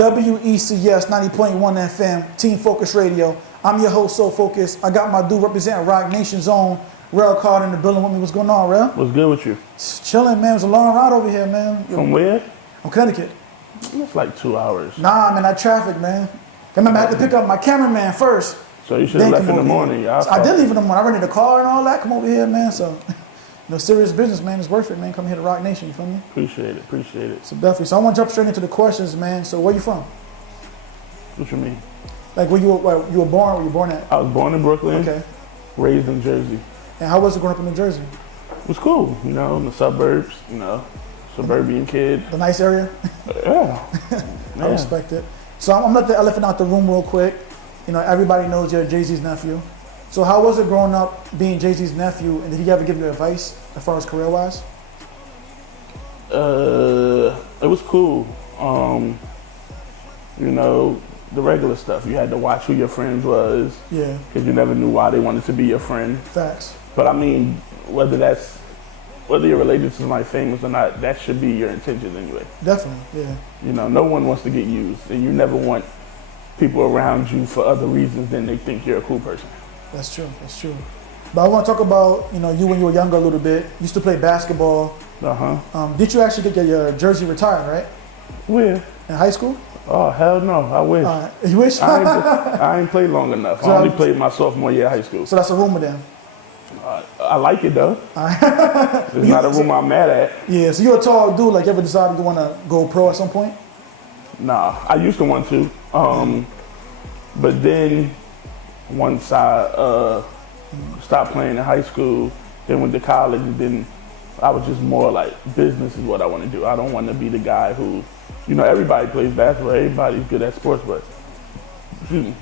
WECS 90.1 FM, Team Focus Radio. I'm your host, So Focus. I got my dude representing Roc-Nation Zone, Rel Carter in the building with me. What's going on, Rel? What's good with you? Just chilling, man. It was a long ride over here, man. From where? From Connecticut. It's like 2 hours. Nah, man, that traffic, man. I remember I had to pick up my cameraman first. So you should have left in the morning. So I did leave in the morning. I rented a car and all that. Come over here, man. So, serious business, man. It's worth it, man. Come here to Roc-Nation, you feel me? Appreciate it. So definitely. So I want to jump straight into the questions, man. So where you from? What you mean? Like where you were born? Where you born at? I was born in Brooklyn. Okay. Raised in Jersey. And how was it growing up in New Jersey? It was cool, in the suburbs, suburban kid. The nice area? Yeah. I respect it. So I'm gonna let the elephant out the room real quick. Everybody knows you're Jay-Z's nephew. So how was it growing up being Jay-Z's nephew, and did he ever give you advice as far as career-wise? It was cool. The regular stuff. You had to watch who your friends was. Yeah. Because you never knew why they wanted to be your friend. Facts. But I mean, whether you're related to somebody famous or not, that should be your intention anyway. Definitely, yeah. No one wants to get used, and you never want people around you for other reasons than they think you're a cool person. That's true. But I want to talk about, you when you were younger a little bit. You used to play basketball. Did you actually get your jersey retired, right? Where? In high school? Oh, hell no. I wish. You wish? I ain't played long enough. I only played my sophomore year of high school. So that's a rumor then? I like it though. It's not a rumor I'm mad at. Yeah, so you're a tall dude. Like, you ever decided you want to go pro at some point? Nah, I used to want to. But then once I stopped playing in high school, then went to college, and then I was just more like, business is what I want to do. I don't want to be the guy who, everybody plays basketball, everybody's good at sports, but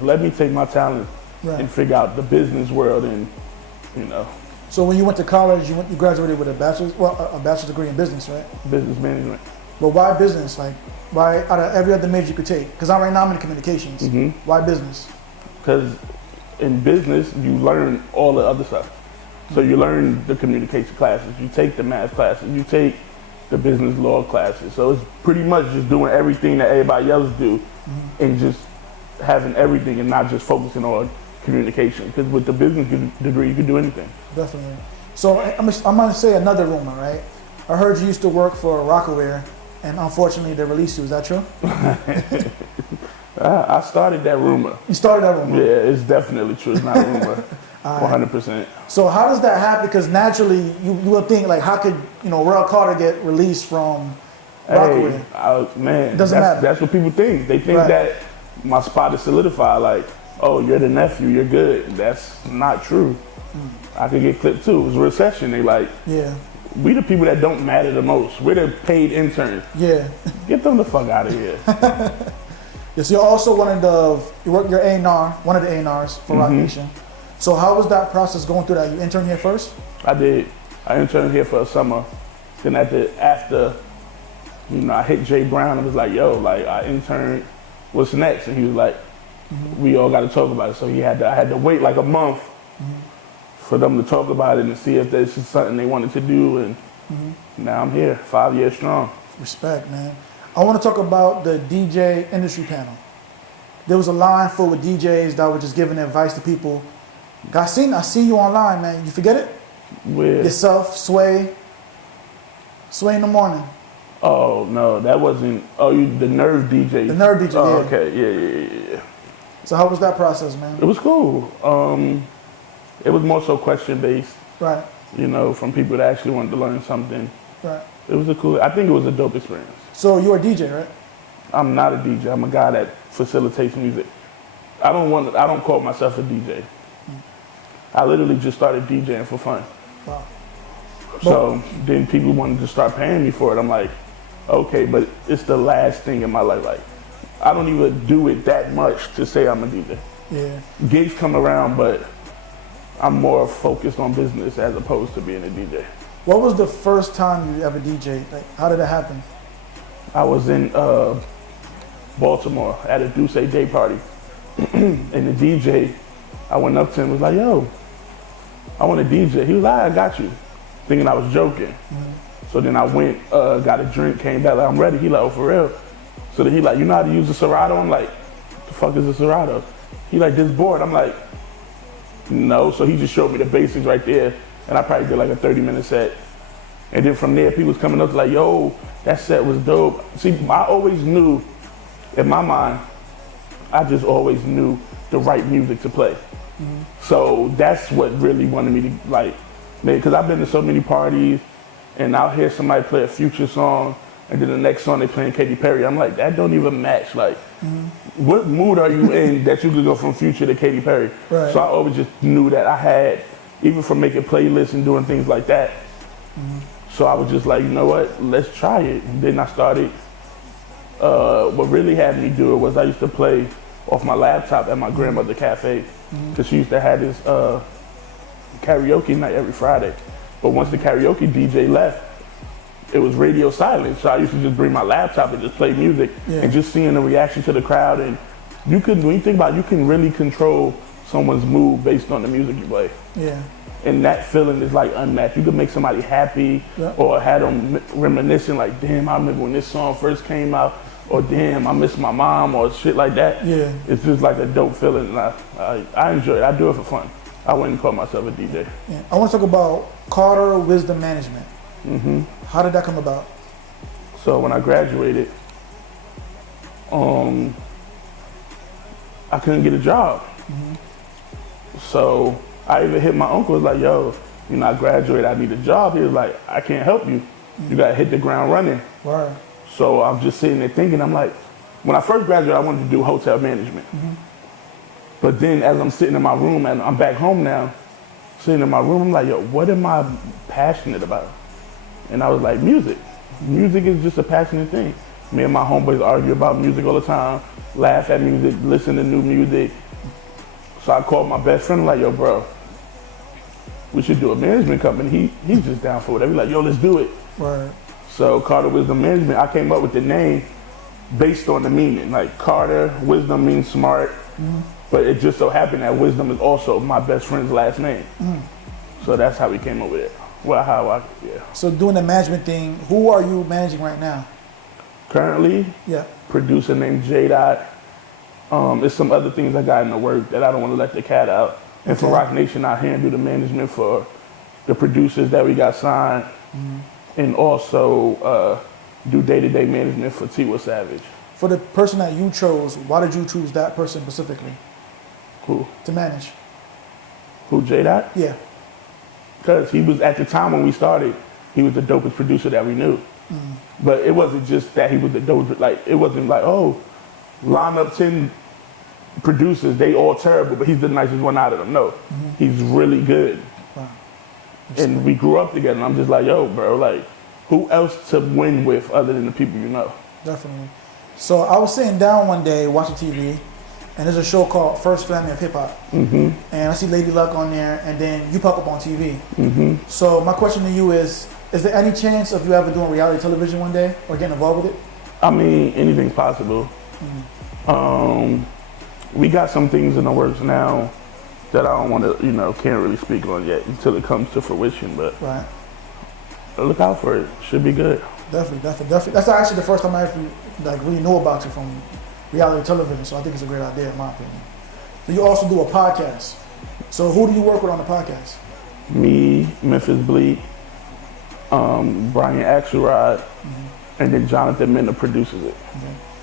let me take my talent and figure out the business world and, So when you went to college, you graduated with a bachelor's degree in business, right? Business management. But why business? Like, why out of every other major you could take? Because right now I'm in communications. Mm-hmm. Why business? Because in business, you learn all the other stuff. So you learn the communication classes, you take the math classes, you take the business law classes. So it's pretty much just doing everything that everybody else do, and just having everything and not just focusing on communication. Because with the business degree, you can do anything. Definitely. So I'm going to say another rumor, right? I heard you used to work for Rocawear, and unfortunately they released you. Is that true? I started that rumor. You started that rumor? Yeah, it's definitely true. It's not a rumor. 100%. So how does that happen? Because naturally you will think, like, how could Rel Carter get released from Rocawear? Man, it doesn't matter. That's what people think. They think that my spot is solidified. Like, oh, you're the nephew, you're good. That's not true. I could get clipped too. It was a recession. They like, we the people that don't matter the most. We're the paid interns. Yeah. Get them the fuck out of here. Yes, you're also you're A&R, one of the A&Rs for Roc-Nation. So how was that process going through that? You interned here first? I did. I interned here for a summer. Then after I hit Jay Brown and was like, yo, like, I interned, what's next? And he was like, we all got to talk about it. So I had to wait like a month for them to talk about it and see if this is something they wanted to do. And now I'm here, 5 years strong. Respect, man. I want to talk about the DJ industry panel. There was a line full of DJs that were just giving advice to people. I seen you online, man. You forget it? Where? Yourself, Sway in the morning. Oh no, that wasn't. Oh, the Nerve DJ. The Nerve DJ. Oh, okay, yeah. So how was that process, man? It was cool. It was more so question based. Right. From people that actually wanted to learn something. Right. It was I think it was a dope experience. So you're a DJ, right? I'm not a DJ. I'm a guy that facilitates music. I don't call myself a DJ. I literally just started DJing for fun. Wow. So then people wanted to start paying me for it. I'm like, okay, but it's the last thing in my life. Like, I don't even do it that much to say I'm a DJ. Yeah. Gigs come around, but I'm more focused on business as opposed to being a DJ. What was the first time you ever DJ'd? Like, how did that happen? I was in Baltimore at a Duce Day party. And the DJ, I went up to him and was like, yo, I want to DJ. He was like, I got you. Thinking I was joking. So then I went, got a drink, came back like, I'm ready. He like, oh, for real? So then he like, you know how to use a Serato? I'm like, the fuck is a Serato? He like, this board. I'm like, no. So he just showed me the basics right there, and I probably did like a 30-minute set. And then from there, people was coming up like, yo, that set was dope. See, I always knew, in my mind, I just always knew the right music to play. So that's what really wanted me to like, because I've been to so many parties, and I'll hear somebody play a Future song, and then the next song they playing Katy Perry. I'm like, that don't even match. Like, what mood are you in that you could go from Future to Katy Perry? Right. So I always just knew that I had, even from making playlists and doing things like that. So I was just like, you know what, let's try it. And then I started, what really had me do it was I used to play off my laptop at my grandmother's cafe, because she used to have this karaoke night every Friday. But once the karaoke DJ left, it was radio silent. So I used to just bring my laptop and just play music, and just seeing the reaction to the crowd. And you could, when you think about it, you can really control someone's mood based on the music you play. Yeah. And that feeling is like unmatched. You could make somebody happy, or have them reminiscing like, damn, I remember when this song first came out, or damn, I miss my mom, or shit like that. Yeah. It's just like a dope feeling, and I enjoy it. I do it for fun. I wouldn't call myself a DJ. Yeah. I want to talk about Carter Wisdom Management. How did that come about? So when I graduated, I couldn't get a job. So I even hit my uncle, was like, yo, you know, I graduated, I need a job. He was like, I can't help you. You gotta hit the ground running. Right. So I'm just sitting there thinking, I'm like, when I first graduated, I wanted to do hotel management. But then as I'm sitting in my room, and I'm back home now, sitting in my room, I'm like, yo, what am I passionate about? And I was like, music. Music is just a passionate thing. Me and my homeboys argue about music all the time, laugh at music, listen to new music. So I called my best friend, like, yo, bro, we should do a management company. He's just down for whatever. He's like, yo, let's do it. Right. So Carter Wisdom Management, I came up with the name based on the meaning. Like Carter, wisdom means smart, but it just so happened that wisdom is also my best friend's last name. So that's how we came up with it. Well, So doing the management thing, who are you managing right now? Currently, producer named J-Dot. There's some other things I got in the work that I don't want to let the cat out. And for Roc-Nation, I handle the management for the producers that we got signed, and also do day-to-day management for Tiwa Savage. For the person that you chose, why did you choose that person specifically? Who? To manage. Who, J-Dot? Yeah. Because he was, at the time when we started, he was the dopest producer that we knew. But it wasn't just that he was the dopest, like, it wasn't like, oh, line up 10 producers, they all terrible, but he's the nicest one out of them. No, he's really good. Wow. And we grew up together, and I'm just like, yo, bro, like, who else to win with other than the people you know? Definitely. So I was sitting down one day watching TV, and there's a show called First Family of Hip Hop. And I see Lady Luck on there, and then you pop up on TV. So my question to you is there any chance of you ever doing reality television one day or getting involved with it? I mean, anything's possible. We got some things in the works now that I don't want to, can't really speak on yet until it comes to fruition, but look out for it. Should be good. Definitely. That's actually the first time I actually really know about you from reality television, so I think it's a great idea in my opinion. So you also do a podcast. So who do you work with on the podcast? Me, Memphis Bleak, Brian Axelrod, and then Jonathan Minna produces it.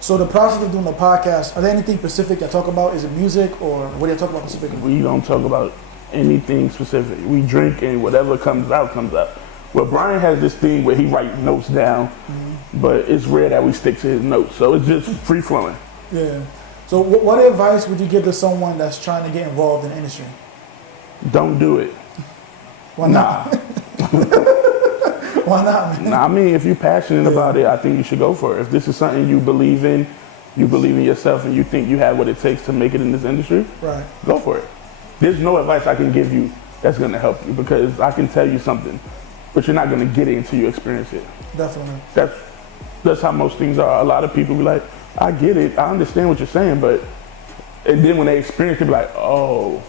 So the process of doing the podcast, are there anything specific that talk about? Is it music, or what do you talk about specifically? We don't talk about anything specific. We drink, and whatever comes out, comes out. Well, Brian has this thing where he writes notes down, but it's rare that we stick to his notes. So it's just free flowing. Yeah. So what advice would you give to someone that's trying to get involved in the industry? Don't do it. Why not? Why not, man? Nah, I mean, if you're passionate about it, I think you should go for it. If this is something you believe in yourself, and you think you have what it takes to make it in this industry, go for it. There's no advice I can give you that's going to help you, because I can tell you something, but you're not going to get it until you experience it. Definitely. That's how most things are. A lot of people be like, I get it, I understand what you're saying, but, and then when they experience it, be like, oh,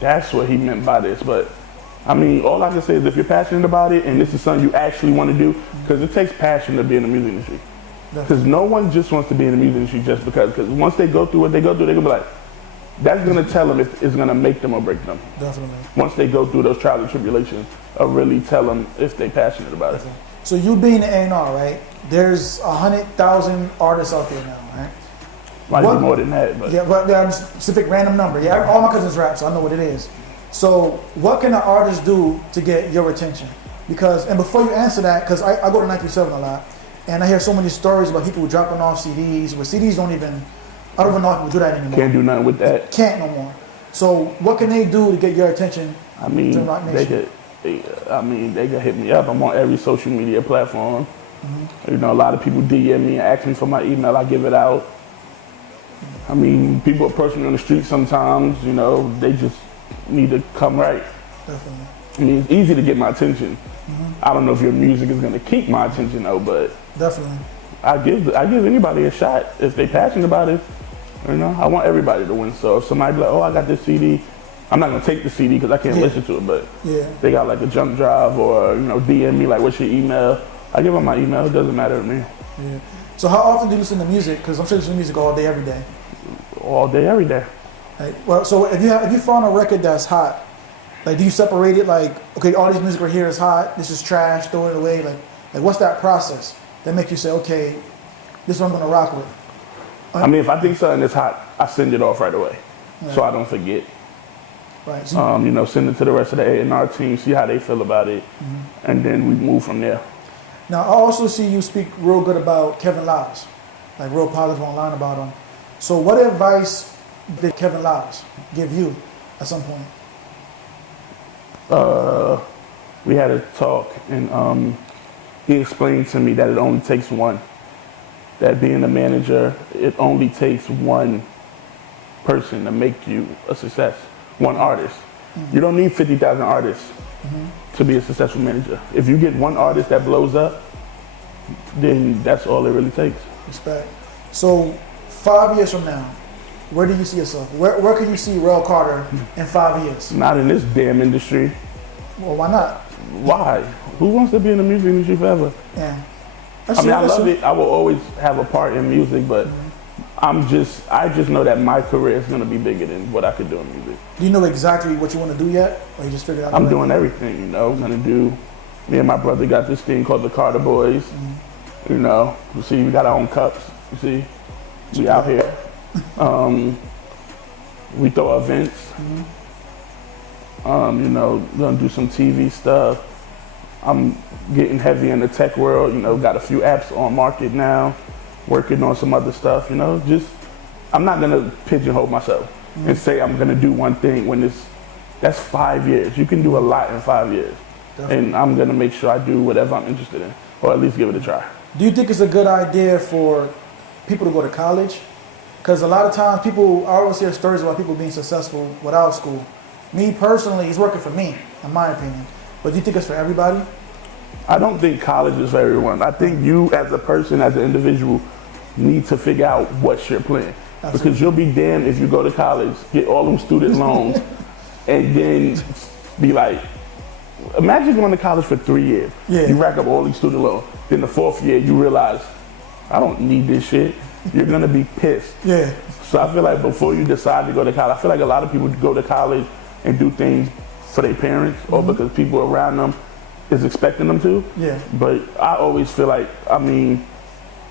that's what he meant by this. But I mean, all I can say is if you're passionate about it and this is something you actually want to do, because it takes passion to be in the music industry. Because no one just wants to be in the music industry just because once they go through what they go through, they're going to be like, that's going to tell them if it's going to make them or break them. Definitely. Once they go through those trials and tribulations, it'll really tell them if they're passionate about it. So you being the A&R, right? There's 100,000 artists out there now, right? Might be more than that, but yeah, but there are a specific random number. Yeah, all my cousins rap, so I know what it is. So what can an artist do to get your attention? Because, and before you answer that, because I go to 937 a lot, and I hear so many stories about people dropping off CDs, where CDs don't even, I don't even know if people do that anymore. Can't do nothing with that. Can't no more. So what can they do to get your attention? I mean, to Roc-Nation? they could hit me up. I'm on every social media platform. You know, a lot of people DM me and ask me for my email. I give it out. I mean, people approach me on the street sometimes. You know, they just need to come right. Definitely. I mean, it's easy to get my attention. I don't know if your music is gonna keep my attention though, but definitely. I give anybody a shot if they passionate about it. You know, I want everybody to win. So if somebody be like, oh, I got this CD, I'm not gonna take the CD because I can't listen to it. But they got like a jump drive or DM me like, what's your email? I give them my email. It doesn't matter to me. Yeah. So how often do you listen to music? Because I'm sure you listen to music all day, every day. All day, every day. Right. Well, so if you found a record that's hot, like do you separate it? Like, okay, all these music right here is hot. This is trash. Throw it away. Like what's that process that make you say, okay, this is what I'm gonna rock with? I mean, if I think something is hot, I send it off right away, so I don't forget. Right. So, send it to the rest of the A&R team, see how they feel about it, and then we move from there. Now, I also see you speak real good about Kevin Liles, like real positive online about him. So what advice did Kevin Liles give you at some point? We had a talk, and he explained to me that it only takes one. That being a manager, it only takes one person to make you a success, one artist. You don't need 50,000 artists to be a successful manager. If you get one artist that blows up, then that's all it really takes. Respect. So 5 years from now, where do you see yourself? Where can you see Rel Carter in 5 years? Not in this damn industry. Well, why not? Why? Who wants to be in the music industry forever? Yeah. I mean, I love it. I will always have a part in music, but I just know that my career is going to be bigger than what I could do in music. Do you know exactly what you want to do yet? Or you just figured out? I'm doing everything, I'm going to do. Me and my brother got this thing called the Carter Boys. You see, we got our own cups. You see, we out here. We throw events. Gonna do some TV stuff. I'm getting heavy in the tech world. Got a few apps on market now. Working on some other stuff. I'm not gonna pigeonhole myself and say I'm gonna do one thing when that's 5 years. You can do a lot in 5 years. Definitely. And I'm gonna make sure I do whatever I'm interested in, or at least give it a try. Do you think it's a good idea for people to go to college? Because a lot of times I always hear stories about people being successful without school. Me personally, it's working for me, in my opinion. But do you think it's for everybody? I don't think college is for everyone. I think you as a person, as an individual, need to figure out what's your plan. Absolutely. Because you'll be damned if you go to college, get all them student loans, and then be like, imagine going to college for 3 years. Yeah. You rack up all these student loans. Then the 4th year, you realize, I don't need this shit. You're gonna be pissed. Yeah. So I feel like before you decide to go to college, I feel like a lot of people go to college and do things for their parents or because people around them is expecting them to. Yeah. But I always feel like,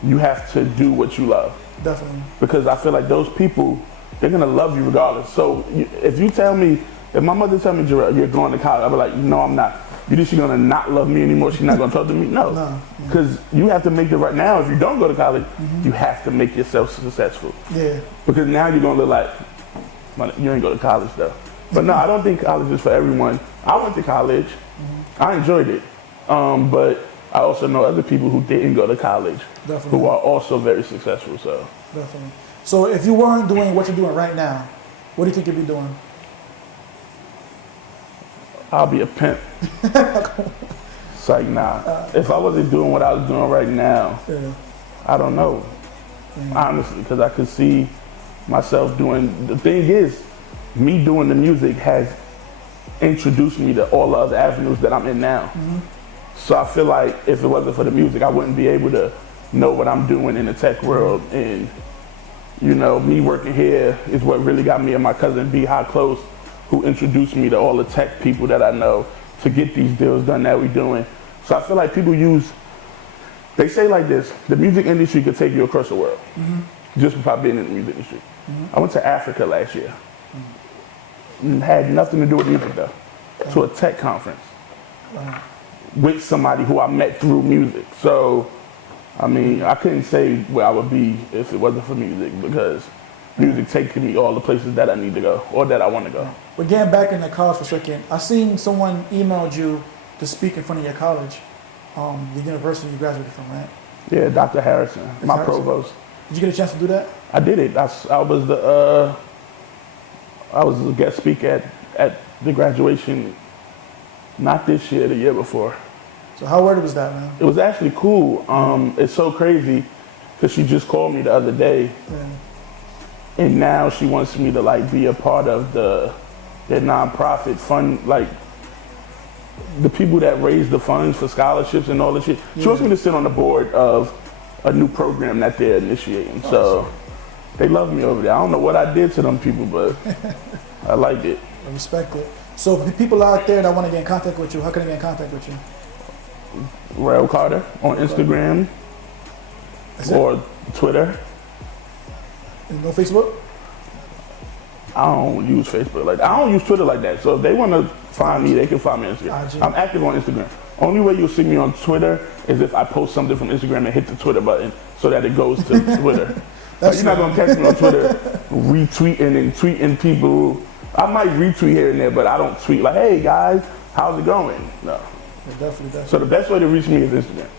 you have to do what you love. Definitely. Because I feel like those people, they're gonna love you regardless. So if my mother tell me, Jarrell, you're going to college, I'll be like, no, I'm not. You think she's gonna not love me anymore? She's not gonna talk to me? No. Because you have to make it right now. If you don't go to college, you have to make yourself successful. Yeah. Because now you're gonna look like, you ain't go to college though. But no, I don't think college is for everyone. I went to college. I enjoyed it. But I also know other people who didn't go to college. Definitely. Who are also very successful. So. Definitely. So if you weren't doing what you're doing right now, what do you think you'd be doing? I'll be a pimp. It's like, nah. If I wasn't doing what I was doing right now, I don't know. Honestly, because I could see myself doing, the thing is, me doing the music has introduced me to all the other avenues that I'm in now. So I feel like if it wasn't for the music, I wouldn't be able to know what I'm doing in the tech world. And, you know, me working here is what really got me and my cousin B High Close, who introduced me to all the tech people that I know to get these deals done that we're doing. So I feel like people they say like this, the music industry could take you across the world, just by being in the music industry. I went to Africa last year. Had nothing to do with music though, to a tech conference with somebody who I met through music. So, I mean, I couldn't say where I would be if it wasn't for music, because music takes me all the places that I need to go or that I want to go. But getting back in the college for a second, I seen someone emailed you to speak in front of your college, the university you graduated from, right? Yeah, Dr. Harrison, my Harrison. provost. Did you get a chance to do that? I did it. I was a guest speaker at the graduation, not this year, the year before. So how wordy was that, man? It was actually cool. It's so crazy because she just called me the other day, and now she wants me to like be a part of their nonprofit fund, like the people that raise the funds for scholarships and all that shit. She wants me to sit on the board of a new program that they're initiating. So they love me over there. I don't know what I did to them people, but I like it. I respect it. So for the people out there that want to get in contact with you, how can they get in contact with you? Rel Carter on Instagram or Twitter. No Facebook? I don't use Facebook like that. I don't use Twitter like that. So if they want to find me, they can find me on Instagram. IG. I'm active on Instagram. Only way you'll see me on Twitter is if I post something from Instagram and hit the Twitter button so that it goes to Twitter. You're not going to catch me on Twitter retweeting and tweeting people. I might retweet here and there, but I don't tweet like, hey guys, how's it going? No. Yeah, definitely. So the best way to reach me is Instagram.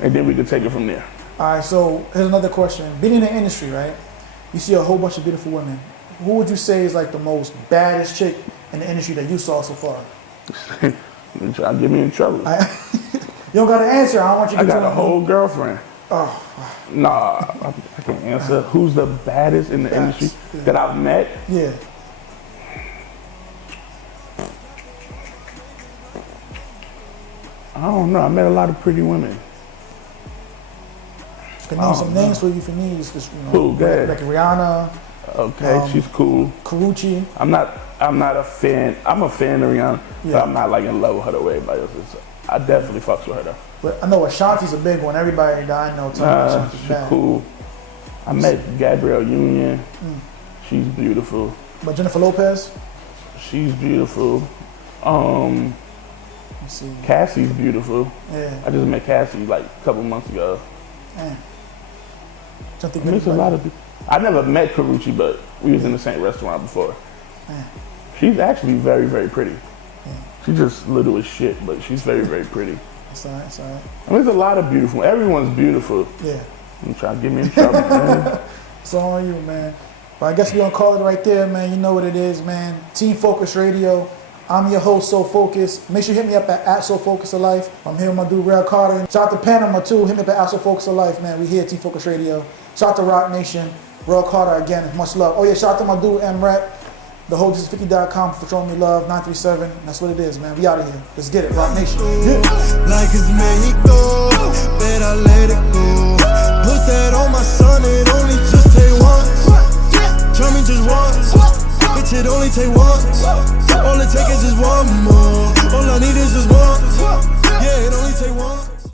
And then we can take it from there. All right, so here's another question. Being in the industry, right? You see a whole bunch of beautiful women. Who would you say is like the most baddest chick in the industry that you saw so far? You try to get me in trouble. You don't got to answer. I don't want you to I got a whole girlfriend. Oh. Nah, I can't answer. Who's the baddest in the industry that I've met? Yeah. I don't know. I met a lot of pretty women. I can name some names for you if you need. Just, you know, Cool, go ahead. like Rihanna. Okay, she's cool. Karuchi. I'm not a fan. I'm a fan of Rihanna, but I'm not like in love with her the way everybody else is. I definitely fucks with her though. But I know Ashanti's a big one. Everybody that I know tells me Ashanti's She's bad. cool. I met Gabrielle Union. She's beautiful. But Jennifer Lopez? She's beautiful. Let's see. Cassie's beautiful. Yeah. I just met Cassie like a couple months ago. Man. There's a lot of people. I never met Karuchi, but we was in the same restaurant before. Man. She's actually very, very pretty. She's just little as shit, but she's very, very pretty. It's all right, it's all right. I mean, there's a lot of beautiful. Everyone's beautiful. Yeah. You trying to get me in trouble, man. It's all on you, man. But I guess we're going to call it right there, man. You know what it is, man. Team Focus Radio. I'm your host, So Focus. Make sure you hit me up at So Focus of Life. I'm here with my dude, Rel Carter. Shout out to Panama, too. Hit me up at So Focus of Life, man. We here at Team Focus Radio. Shout out to Roc-Nation. Rel Carter, again, much love. Oh, yeah, shout out to my dude, M-Rap. TheWhole50.com for showing me love, 937. That's what it is, man. We out of here. Let's get it, Roc-Nation. Yeah. Like it's Mexico, bet I let it go. Put that on my son, it only just take once. Tell me just once, bitch, it only take once. All it take is just one more. All I need is just one. Yeah, it only take one.